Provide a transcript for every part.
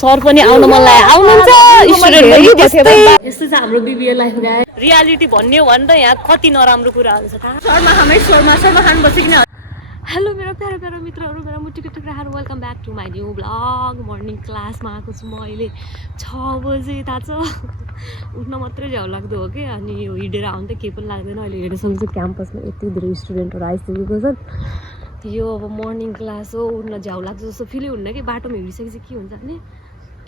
Sir पनि आउन मन लाग्यो आउनुहुन्छ स्टुडेन्ट पनि त्यस्तै यस्तो छ हाम्रो बिबिए लाइफ गाए रियालिटी भन्ने हो भने त यहाँ कति नराम्रो कुराहरू छ थाहा शर्मा खान बसिकिन हेलो मेरो प्यारो प्यारो मित्रहरू मेरो मुटुको टुक्राहरू welcome back to my new blog morning क्लासमा आएको छु म अहिले 6 बजे थाहा छ उठ्न मात्रै झ्याउ लाग्दो हो कि अनि यो हिँडेर आउनु त केही पनि लाग्दैन अहिले हेरेसम्म चाहिँ क्याम्पसमा यति धेरै स्टुडेन्टहरू आइसकेको छन् यो अब मर्निङ क्लास हो उठ्न झ्याउ लाग्छ जस्तो फिलै हुन्न कि बाटोमा हिँडिसकेपछि के हुन्छ भने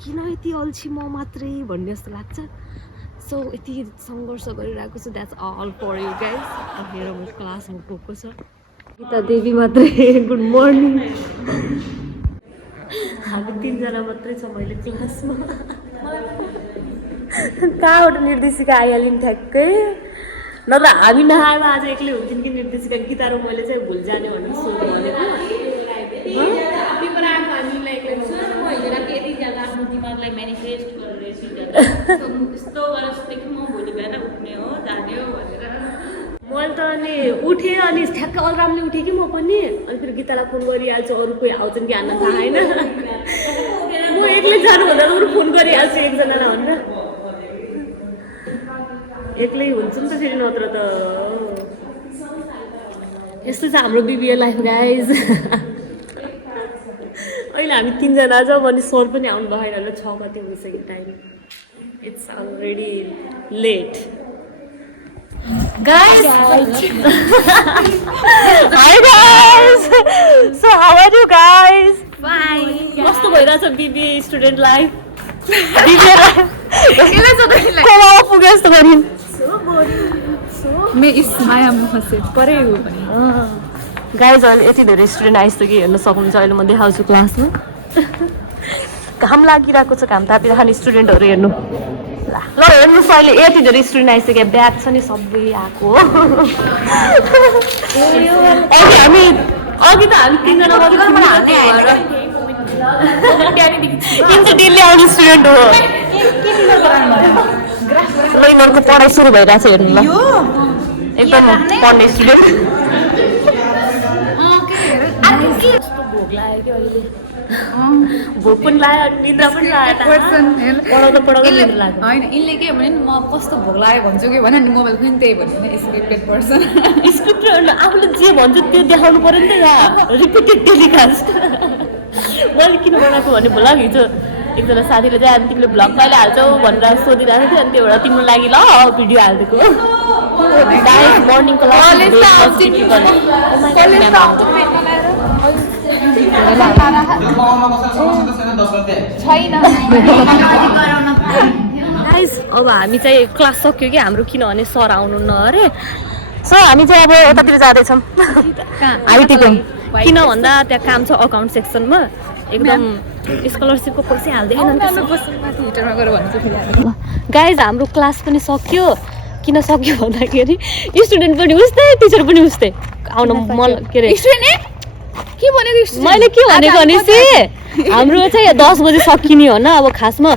किन यति अल्छी म मात्रै भन्ने जस्तो लाग्छ सो यति सङ्घर्ष गरिरहेको छु that's all for you guys अब मेरो म क्लासमा गएको छ गीता देवी मात्रै गुड मर्निङ हामी 3 जना मात्रै छ मैले क्लासमा कहाँबाट निर्देशिका आइहालिन् ठ्याक्कै नत्र हामी नआएर आज एक्लै हुन्थ्यौँ कि निर्देशिका गीता र मैले चाहिँ भुल जाने भनेर सोध्नु भनेको आफ्नो दिमागलाई मेनिफेस्ट गरेर यस्तो गरेर म भोलि बिहान उठ्ने हो जाने हो भनेर मैले त अनि उठेँ अनि ठ्याक्क अलार्मले उठेँ कि म पनि अनि फेरि गीतालाई फोन गरिहाल्छु अरू कोही आउँछन् कि हान्न थाहा होइन म एक्लै जानुभन्दा अरू फोन गरिहाल्छु एकजनालाई भनेर एक्लै हुन्छ नि त फेरि नत्र त यस्तो छ हाम्रो बिबिए लाइफ गाइज अहिले हामी 3 जना छौँ अनि सर पनि आउनु भएन 6 गते भइसक्यो time it's already late Guys! Hi guys! So how are you guys? Fine. कस्तो भइरहेछ बिबी स्टुडेन्ट लाइफ? बिबी कोमा पुगे जस्तो गरिन्? So boring. मैं इस माया में फंसे परे हो पनि. गाइज अहिले यति धेरै स्टुडेन्ट आइसक्यो हेर्न सक्नुहुन्छ अहिले म देखाउँछु क्लासमा घाम लागिरहेको छ घाम तापिरहेको नि स्टुडेन्टहरू हेर्नु ल हेर्नुहोस् अहिले यति धेरै स्टुडेन्ट आइसक्यो ब्याच छ नि सबै आएको अघि त हामी 3 जना मात्रै डेली आउने स्टुडेन्ट हो ल यिनीहरूको पढाइ सुरु भइरहेको छ हेर्नु ल एकदम पढ्ने स्टुडेन्ट भोक लाग्यो कि अहिले भोक पनि लाग्यो निद्रा पनि लाग्यो पढाउँदा निद्रा लाग्यो होइन यिनले के भने म कस्तो भोक लाग्यो भन्छु कि भने मोबाइल पनि त्यही भन्ने स्क्रिप्टेड पर्सन स्क्रिप्ट आफूले जे भन्छ त्यो देखाउनु पर्यो नि त यहाँ रिपिटेड टेलिकास्ट मैले किन बनाएको भने भोला हिजो एकजना साथीले चाहिँ अनि तिमीले भ्लग कहिले हाल्छौ भनेर सोधिरहेको थियो अनि त्यो एउटा तिम्रो लागि ल भिडियो हालिदिएको मर्निङको अब हामी चाहिँ क्लास सक्यो कि हाम्रो किनभने सर आउनु न अरे सर हामी चाहिँ अब यतातिर जाँदैछौँ आइटीको किन भन्दा त्यहाँ काम छ अकाउन्ट सेक्सनमा एकदम स्कलरसिपको पैसा हाल्दैन गाइज हाम्रो क्लास पनि सक्यो किन सक्यो भन्दाखेरि स्टुडेन्ट पनि उस्तै टिचर पनि उस्तै आउन मन के अरे मैले के भनेको भनेपछि हाम्रो चाहिँ 10 बजे सकिने हो न अब खासमा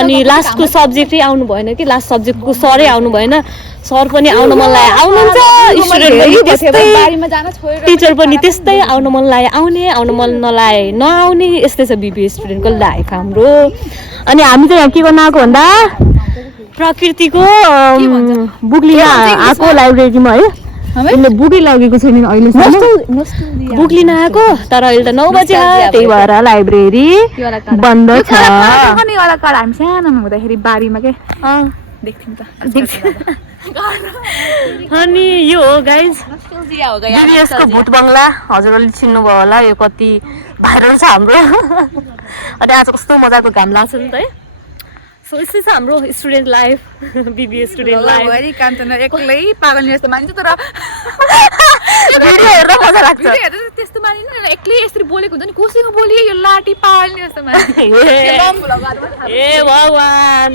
अनि लास्टको सब्जेक्टै आउनु भएन कि लास्ट सब्जेक्टको सरै आउनु भएन सर पनि आउन मन लाग्यो आउनुहुन्छ स्टुडेन्ट पनि त्यस्तै टिचर पनि त्यस्तै आउन मन लाग्यो आउने आउन मन नलागे नआउने यस्तै छ बिबी स्टुडेन्टको लाइफ हाम्रो अनि हामी चाहिँ यहाँ के गर्न आएको भन्दा प्रकृतिको बुक लिन आएको लाइब्रेरीमा है यसले बुकै लगेको छैन अहिलेसम्म बुक लिन आएको तर अहिले त 9 बजे त्यही भएर लाइब्रेरी बन्द छ हामी सानोमा हुँदाखेरि बारीमा के देख्थ्यौँ त अनि यो हो गाइज बिबिएसको भूत बङ्गला हजुरहरूले चिन्नुभयो होला यो कति भाइरल छ हाम्रो अनि आज कस्तो मजाको घाम लाग्छ नि त है सो यस्तै छ हाम्रो student life BBA student life कान्छन एक्लै पागल जस्तो मान्छ तर भिडियो हेर्दा मजा लाग्छ त्यस्तो मानिन एक्लै यसरी बोलेको हुन्छ नि कोसँग बोलिए यो लाटी पाल्ने जस्तो मान्छ ए भगवान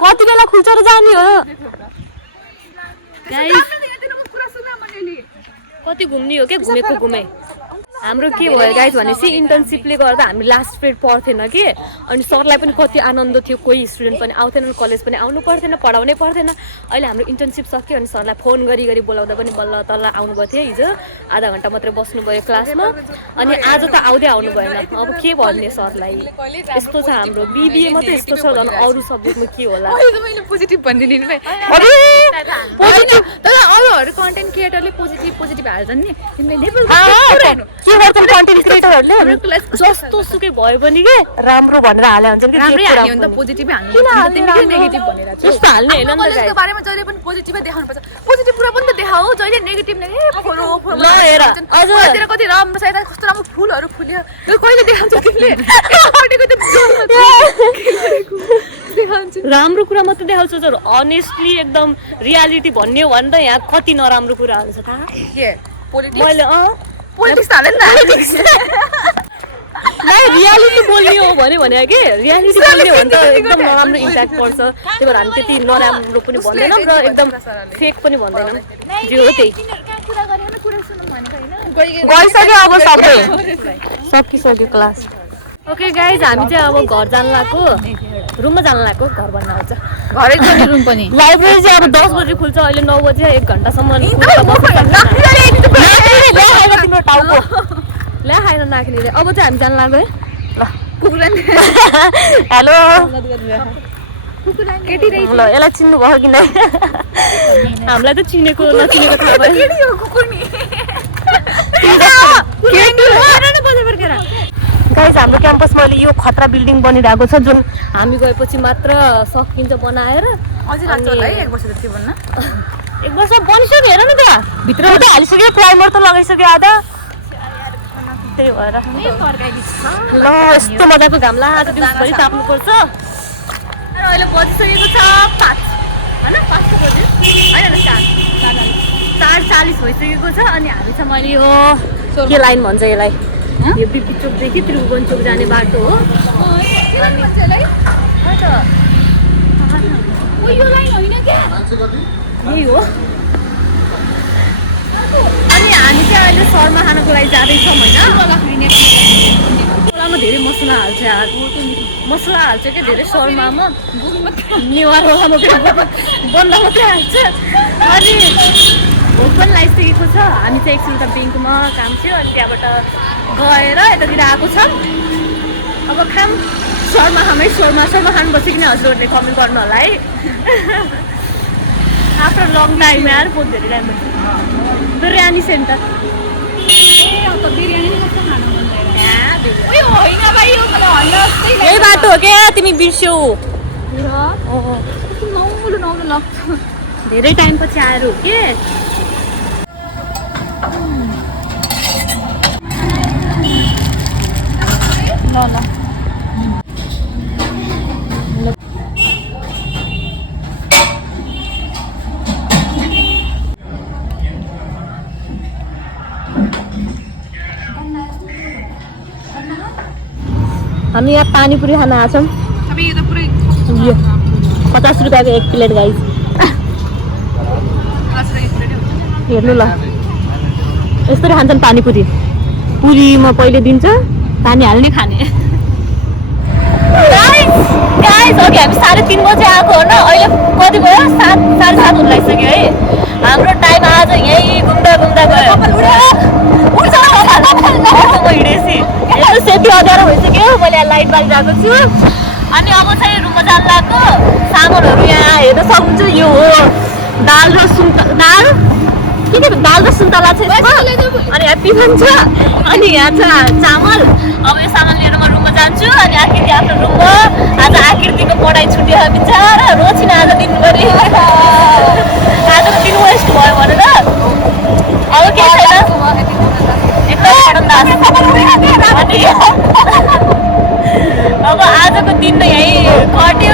कति बेला खुल्छ र जाने हो कति घुम्ने हो के घुमेको घुमे हाम्रो के भयो गाइज भनेपछि इन्टर्नसिपले गर्दा हामी लास्ट पिरियड पढ्थेन कि अनि सरलाई पनि कति आनन्द थियो कोही स्टुडेन्ट पनि आउँथेनन् कलेज पनि आउनु पर्थेन पढाउनै पर्थेन अहिले हाम्रो इन्टर्नसिप सक्यो अनि सरलाई फोन गरी बोलाउँदा पनि बल्ल तल्ल आउनुभएको थियो हिजो आधा घन्टा मात्रै बस्नुभयो क्लासमा अनि आज त आउनु भएन अब के भन्ने सरलाई यस्तो छ हाम्रो बिबिए मात्रै यस्तो छ झन् अरू सब्जेक्टमा के होला मैले पोजिटिभ भनिदिनु पोजिटिभ तर अरूहरू कन्टेन्ट क्रिएटरले पोजिटिभ हाल्छन् नि तिमीले के गर्छन् कन्टेन्ट क्रिएटरहरूले जस्तो सुकै भयो पनि के राम्रो भनेर हाले हुन्छ कि राम्रै हाल्यो भने त पोजिटिभै हाल्नु तिमीले नेगेटिभ भनेर त्यस्तो हाल्ने हैन नि त कलेजको बारेमा जहिले पनि पोजिटिभै देखाउनु पर्छ पोजिटिभ कुरा पनि त देखाऊ जहिले नेगेटिभ फोलो ल हेर अझ तेरो कति राम्रो छ यता कस्तो राम्रो फुलहरू फुल्यो यो कहिले देखाउँछ तिमीले राम्रो कुरा मात्रै देखाउँछ सर अनेस्टली एकदम रियालिटी भन्ने हो भने त यहाँ कति नराम्रो कुराहरू छ थाहा के पोलिटिक्स मैले पोलिटिक्स हाले नि रियालिटी बोल्ने हो भने के रियालिटी बोल्ने हो भने त एकदम नराम्रो इम्प्याक्ट पर्छ त्यही भएर हामी त्यति नराम्रो पनि भन्दैनौँ र एकदम फेक पनि भन्दैनौँ जे हो त्यही गइसक्यो अब सबै सकिसक्यो क्लास ओके गाइज हामी चाहिँ अब घर जान लाग्यो रुममा जान लाग्यो घर भन्न आउँछ घरै जाने रुम पनि लाइब्रेरी चाहिँ अब 10 बजे खुल्छ अहिले 9 बजे 1 घन्टासम्म ल्या खाएर नाख्ने अब चाहिँ हामी जान लाग्यो है ल हेलो ल यसलाई चिन्नु भयो कि नै हामीलाई त चिनेको नचिनेको थाहा भयो गाइज हाम्रो क्याम्पसमा अहिले यो खतरा बिल्डिङ बनिरहेको छ जुन हामी गएपछि मात्र सकिन्छ बनाएर अझै लाग्छ होला है 1 वर्ष जति बन्न 1 वर्ष बनिसक्यो हेर न त्यहाँ भित्र हालिसक्यो प्राइमर त लगाइसक्यो आधा त्यही भएर ल यस्तो मजाको घाम आज दिउँसभरि ताप्नुपर्छ र अहिले बजिसकेको छ 5 होइन 5 बजे होइन 4:40 भइसकेको छ अनि हामी चाहिँ मैले यो के लाइन भन्छ यसलाई यो बिपी चोकदेखि त्रिभुवन चोक जाने बाटो हो यही हो अनि हामी चाहिँ अहिले शर्मा खानको लागि जाँदैछौँ होइन शर्मामा धेरै मसला हाल्छ मसला हाल्छ क्या धेरै शर्मामा नेवारोमा बन्द मात्रै हाल्छ अनि भोक पनि लागिसकेको छ हामी चाहिँ एकछिन त ब्याङ्कमा काम थियो अनि त्यहाँबाट गएर यतातिर आएको छ अब खाम शर्मा खानुपर्छ कि हजुरहरूले कमेन्ट गर्नु होला है आफ्टर लङ टाइम यार बहुत धेरै टाइम भयो बिरयानी सेन्टर यही बाटो हो क्या तिमी बिर्स्यौ धेरै टाइम पछि आएर हो के हामी यहाँ पानीपुरी खान आएको छौँ 50 रुपियाँको 1 प्लेट गाइस हेर्नु ल यस्तरी खान्छन् पानीपुरी पुरीमा पहिले दिन्छ पानी हाल्ने खाने गाइस अघि हामी 3:30 बजे आएको हो न अहिले कति भयो 7:30 हुन लागिसक्यो है हाम्रो टाइम आज यही घुम्दा गयो हिँडेपछि यस्तो सेती अँध्यारो भइसक्यो मैले लाइट बालिरहेको छु अनि अब चाहिँ रुममा जान लाग्यो सामानहरू यहाँ हेर्न सक्नुहुन्छ यो हो दाल र सुन्तला छ यसमा अनि ह्याप्पी भन्छ अनि यहाँ छ चामल अब यो सामान लिएर म रुममा जान्छु अनि आकृति आफ्नो रुममा आज आकृतिको पढाइ छुट्यो बिचारा रोचिन आज दिनभरि आजको दिन वेस्ट भयो भनेर अब के छैन अब आजको दिन त यही कट्यो